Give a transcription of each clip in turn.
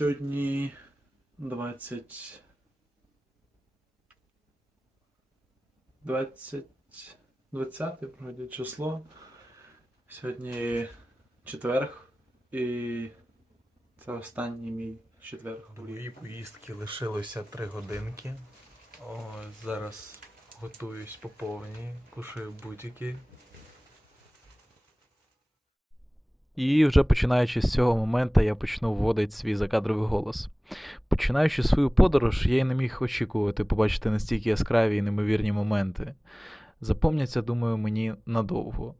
Сьогодні 20. 20. 20 вроді число. Сьогодні четверг. І це останній мій четверг. До моєї поїздки лишилося 3 годинки. Ось зараз готуюсь по повній, кушаю будь-які. І вже починаючи з цього моменту, я почну вводити свій закадровий голос. Починаючи свою подорож, я й не міг очікувати побачити настільки яскраві і неймовірні моменти. Запомняться, думаю, мені надовго.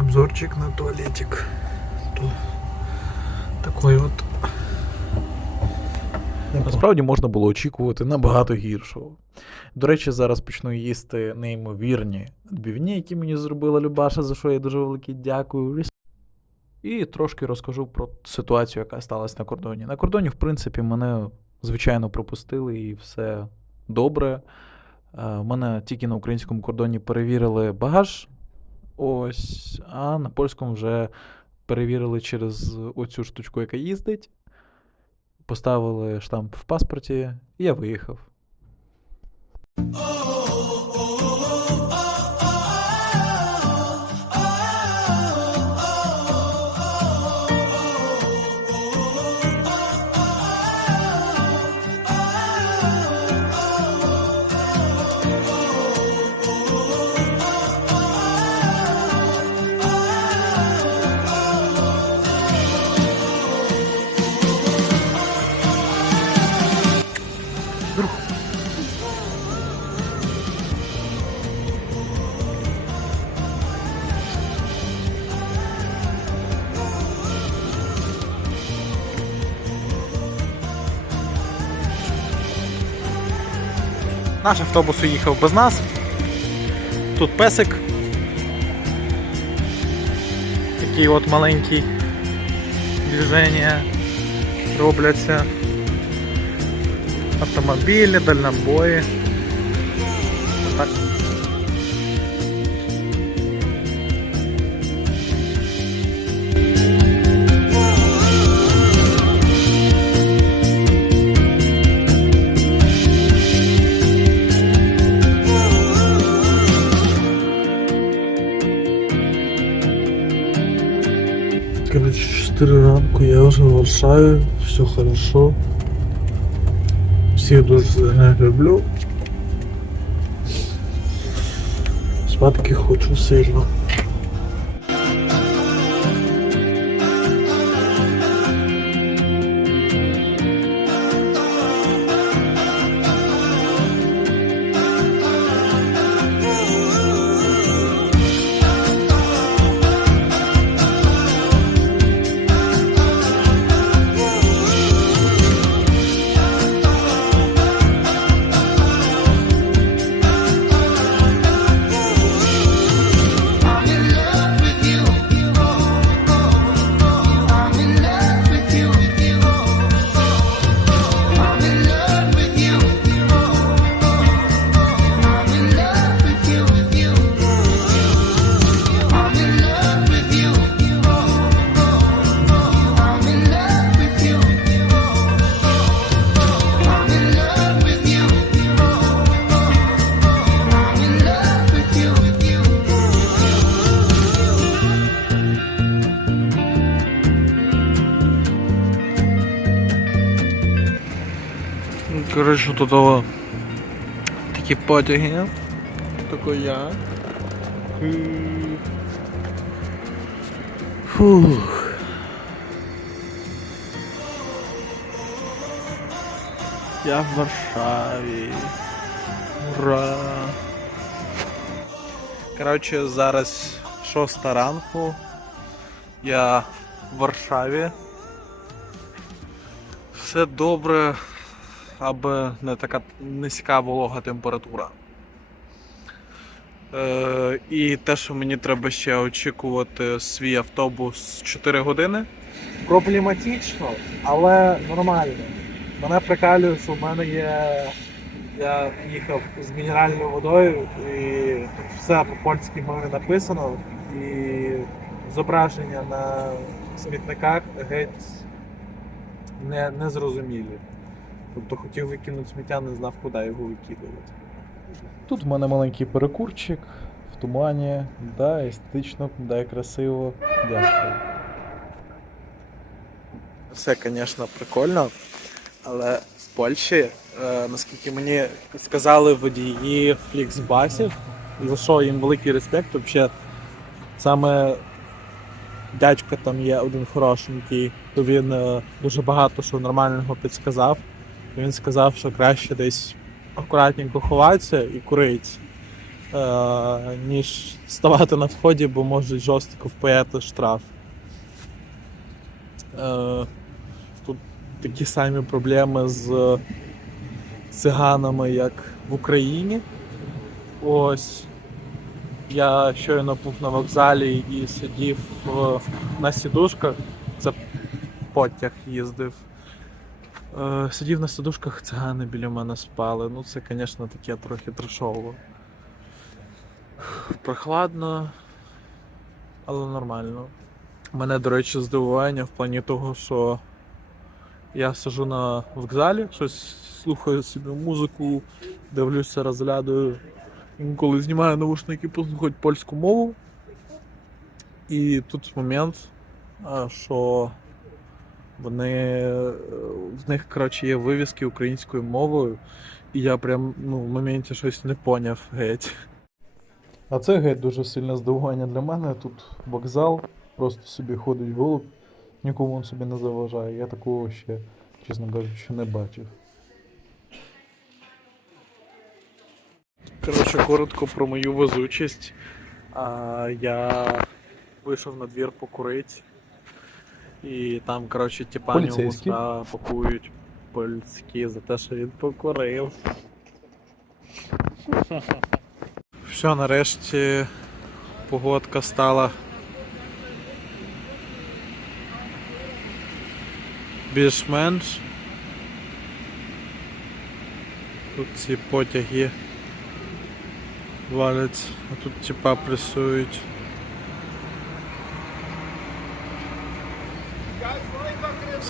Обзорчик на туалетик. То... Такой от. Насправді можна було очікувати набагато гіршого. До речі, зараз почну їсти неймовірні відбивні, які мені зробила Любаша, за що я дуже великий дякую. І трошки розкажу про ситуацію, яка сталася на кордоні. На кордоні, в принципі, мене звичайно пропустили і все добре. Е, Мене тільки на українському кордоні перевірили багаж. Ось, а на польському вже перевірили через оцю штучку, яка їздить. Поставили штамп в паспорті, і я виїхав. Наш автобус уїхав без нас. Тут песик. Такі от маленькі движення робляться. Автомобілі, дальнобої. 4 ранку, я вже в Варшаві, все хорошо. Всіх дуже люблю. Спадки хочу сильно. Коротше, тут о, такі потяги. Тако я. Фух. Я в Варшаві. Ура! Коротше, зараз шоста ранку. Я в Варшаві. Все добре, аби не така низька волога температура. Е, і те, що мені треба ще очікувати свій автобус 4 години. Проблематично, але нормально. Мене прикалює, що в мене є. Я їхав з мінеральною водою, і тут все по польській мові написано, і зображення на смітниках геть не, незрозумілі. Тобто хотів викинути сміття, не знав, куди його викидувати. Тут в мене маленький перекурчик в тумані. Да, естетично, да, красиво. Дякую. Все, звісно, прикольно, але в Польщі, е, наскільки мені сказали водії фліксбасів, за що їм великий респект, взагалі саме дядько там є один хорошенький, то він е, дуже багато що нормального підсказав. Він сказав, що краще десь акуратненько ховатися і курити, е, ніж ставати на вході, бо можуть жорстко впаяти штраф. Е, тут такі самі проблеми з циганами, як в Україні. Ось я щойно був на вокзалі і сидів е, на сідушках. Це потяг їздив. Е, Сидів на сидушках, цигани біля мене спали. Ну, це, звісно, таке трохи трешово. Прохладно, але нормально. Мене, до речі, здивування в плані того, що я сижу на вокзалі, щось слухаю собі музику, дивлюся, розглядаю. Інколи знімаю навушники, послухати польську мову. І тут момент, що вони е, в них коротше, є вивіски українською мовою, і я прям ну, в моменті щось не поняв геть. А це геть дуже сильне здивування для мене. Тут вокзал, просто собі ходить голуб, нікому він собі не заважає. Я такого ще, чесно кажучи, не бачив. Коротше, коротко про мою везучість. А, я вийшов на двір покурити. І там, коротше, в Поліцейські? пакують польські за те, що він покурив. Все, нарешті погодка стала більш-менш. Тут ці потяги валять, а тут типа пресують.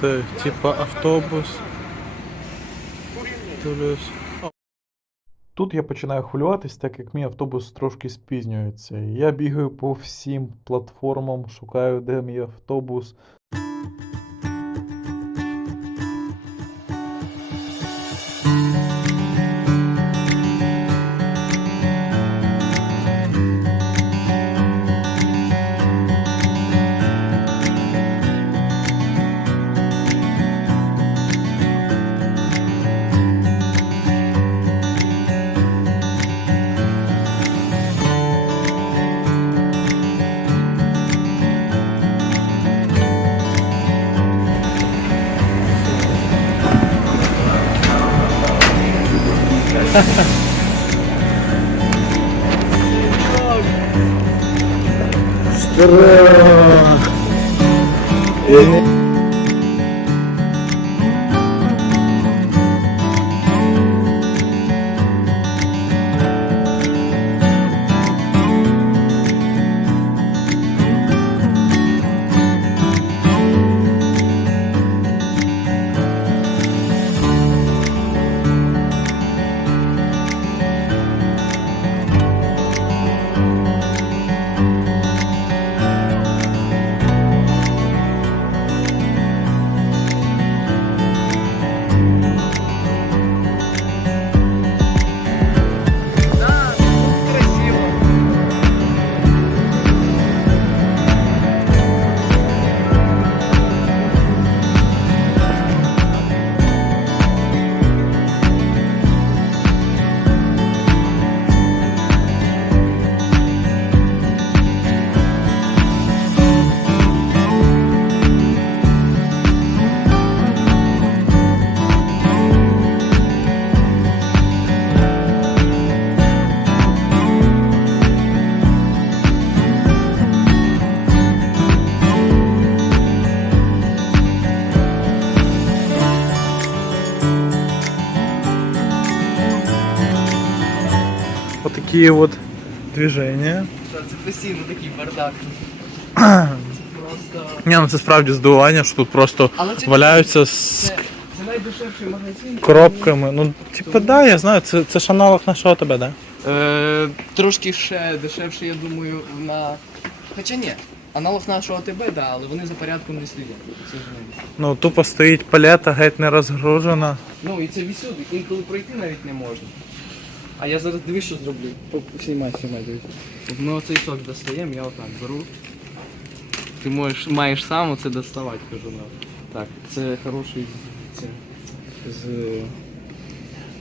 Це типа автобус. Тут я починаю хвилюватись, так як мій автобус трошки спізнюється. Я бігаю по всім платформам, шукаю, де мій автобус. Страх. Отакі от движення. Це постійно такий бардак. Це просто Ні, ну це справді здивування, що тут просто Але це, валяються з це, це найдешевший магазин. коробками. Ну, типу, да, я знаю, це, це ж аналог нашого тебе, да? Е, трошки ще дешевше, я думаю, на. Хоча ні, аналог нашого АТБ, да, але вони за порядком не слідять. Це ж не. Ну, тупо стоїть палета, геть не розгружена. Ну і це відсюди, інколи пройти навіть не можна. А я зараз дивись, що зроблю. Знімай, знімай, дивись. От Ми оцей сок достаємо, я отак беру. Ти можеш, маєш сам оце доставати, кажу нам. Так, це хороший з, це, з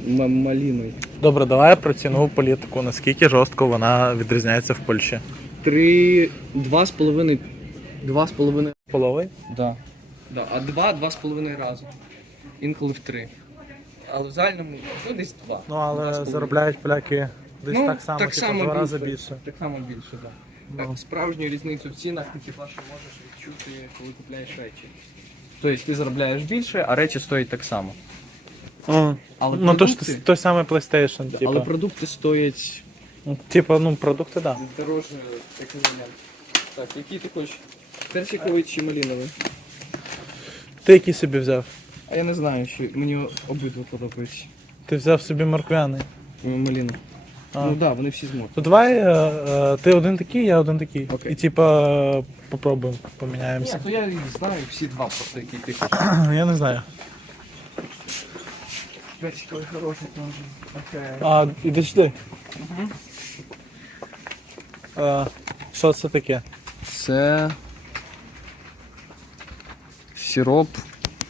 м- маліною. Добре, давай про цінову політику. Наскільки жорстко вона відрізняється в Польщі? Три, два з половиною, два з половиною, Половий? да. да. А два, два з половиною рази. Інколи в три. Але в загальному, ну десь два. Ну, але заробляють поляки десь Ну, так само, так типу, само два рази більше. Так само більше, так. Ну. Так, справжню різницю в цінах ти хіба що можеш відчути, коли купляєш речі. Тобто ти заробляєш більше, а речі стоять так само. Але Ну, то ж той самий PlayStation, типу. але продукти стоять Ну, Типу, ну, продукти, так. Да. дорожче еквівалент. Так, який ти хочеш? Персиковий чи малиновий? Ти який собі взяв? А я не знаю, що мені обидва подобаються. Ти взяв собі морквяний. М, А. Ну так, да, вони всі зможуть. То давай е, е, ти один такий, я один такий. Окей. І типа е, попробуємо, Ні, то я і знаю всі два просто, які ти хочеш. Я не знаю. Персиковий хороший теж. Окей. А, іди сюди. Е, що це таке? Це сироп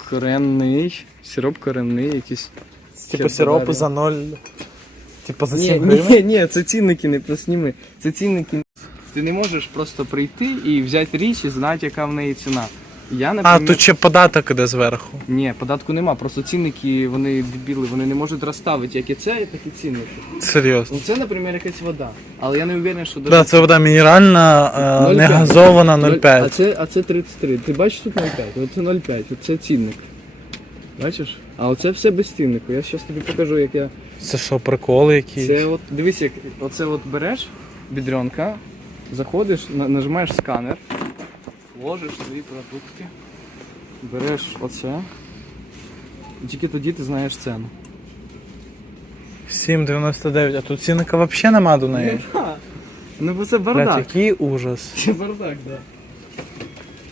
коренний. Сироп коренний якийсь. Типу сиропу за ноль. Типу за Ні, 7 гривень? ні, ні, це цінники не просніми. Це цінники. Ти не можеш просто прийти і взяти річ і знати, яка в неї ціна. Я, А, наприклад... тут ще податок іде зверху. Ні, податку нема, просто цінники, вони дебіли, вони не можуть розставити як і це, так і цінники. Серйозно. Ну це, наприклад, якась вода. Але я не уверен, що Да, це вода мінеральна, е, не газована Ноль- 0,5. А це, а це 33. Ти бачиш тут 0,5? Оце 0,5, оце цінник. Бачиш? А оце все без ціннику. Я зараз тобі покажу, як я. Це що, приколи якісь? Це от, дивись, як оце от береш бідренка, заходиш, на- нажимаєш сканер, ложиш свої продукти, береш оце. І тільки тоді ти знаєш ціну. 7,99, а тут цінника взагалі нема до неї. Ну бо це Блядь, бардак. який ужас. Це бардак, так.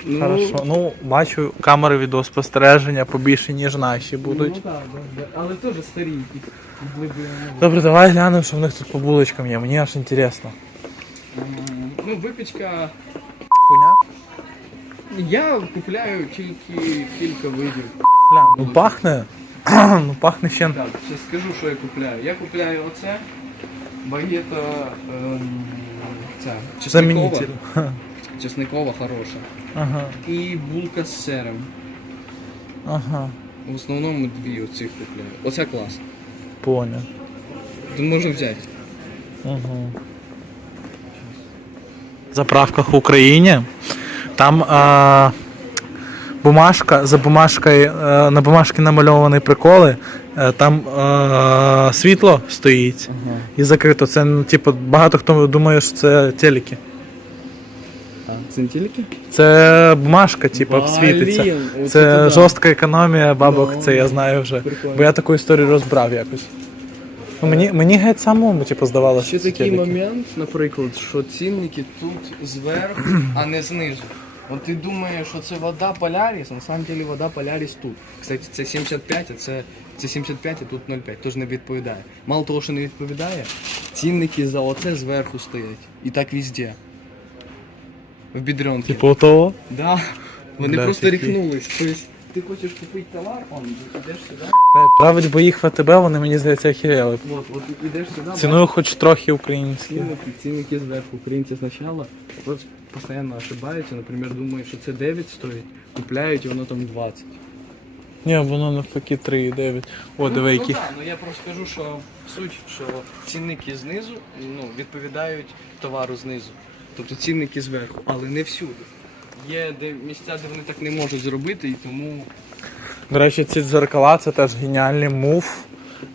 Да. Хорошо. Ну, бачу, камери відеоспостереження побільше, ніж наші будуть. Ну так, да, да. але теж старі якісь глибини. Добре, давай глянемо, що в них тут по булочкам є. Мені аж інтересно. Ну, випічка. Хуйня? Я купляю тільки кілька видів. Бля, ну пахне. ну пахне ще. Так, ще скажу, що я купляю. Я купляю оце, багета ем, ця, чесникова, Замінитель. чесникова хороша. Ага, І булка з сиром. ага. В основному дві оцих купляю. Оця класна. Понял. Тут можна взяти. Угу. Заправках в Україні. Там а, бумажка, за бумажкою, е, на бумажці намальовані приколи. Е, Там е, світло стоїть Ага. і закрито. Це ну, типу, багато хто думає, що це телеки. А, це не тільки? Це бумажка, типу, світиться. Це жорстка економія бабок, Ну, це я знаю вже. прикольно. Бо я таку історію розбрав якось. Ну, мені, мені геть самому, типу, здавалося. Ще що це такий телеки. момент, наприклад, що цінники тут зверху, а не знизу. От ти думаєш, що це вода Поляріс, а на самом деле вода Поляріс тут. Кстати, це 75, а це, це 75, а тут 0,5, тож не відповідає. Мало того, що не відповідає, цінники за оце зверху стоять. І так везде. В бідренці. Типу того? Да. Вони Бля, просто такі. ріхнулись. Тобто ти хочеш купити товар, он, йдеш сюди, Править, бо їх в АТБ, вони мені здається охерели. от, от йдеш сюди, Ціную хоч трохи українські. Цінники, цінники зверху. Українці спочатку просто постійно ошибаються, наприклад, думають, що це 9 стоїть, купляють і воно там 20. Ні, воно навпаки 3,9. О, диви, ну, які. ну, да, ну я просто скажу, що суть, що цінники знизу ну, відповідають товару знизу. Тобто цінники зверху, але не всюди. Є де місця, де вони так не можуть зробити, і тому До речі, ці дзеркала це теж геніальний мув.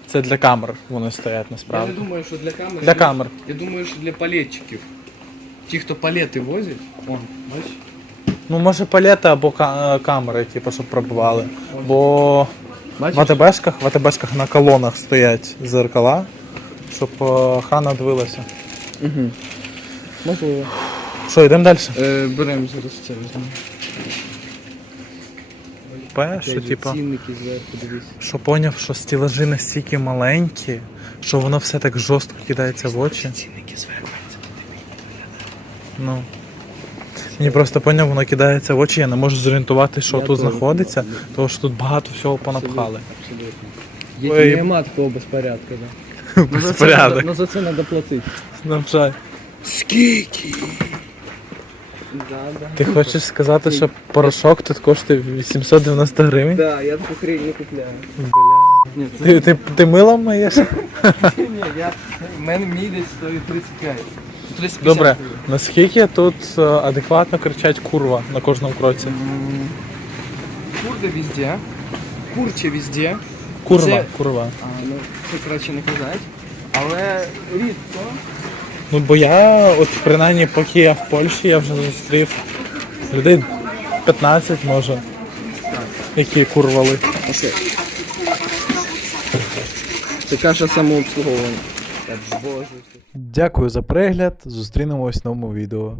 Це для камер вони стоять насправді. я не думаю, що для камер. Для камер. Я думаю, що для палетчиків. Ті, хто палети возять, он, бачиш? Ну, може, палети або ка- е, камери, типу, щоб пробивали. Бо в Бачиш? АТБшках, в АТБшках на колонах стоять зеркала, щоб е, охрана дивилася. Угу. Можливо. Що, йдемо далі? Е, беремо зараз це візьмемо. Пе, що, Цінники зверху дивись. що поняв, що стілажі настільки маленькі, що воно все так жорстко кидається в очі. Цінники зверху. Ну. Мені просто поняв, воно кидається в очі, я не можу зорієнтувати, що Я тут теж. знаходиться, тому що тут багато всього понапхали. Абсолютно. Ой. Є нема такого безпорядку, да. Ну, за це Безпорядок. надо- Ну за це треба платити. Навчай. Да. Ти хочеш сказати, що порошок тут коштує 890 гривень? Да, я таку хрень не купляю. Це Ти, ти, ти милом маєш? ні, я. У мене мій десь стоїть 35. 35 Добре, наскільки тут е, адекватно кричать курва на кожному кроці? Курда везде. Курче везде. Курва, Це- курва. А, ну, це краще не казати. Але рідко. Ну бо я, от принаймні, поки я в Польщі, я вже зустрів людей 15 може, які курвали. Окей. Це каша самообслуговування. Дякую за перегляд. Зустрінемось в новому відео.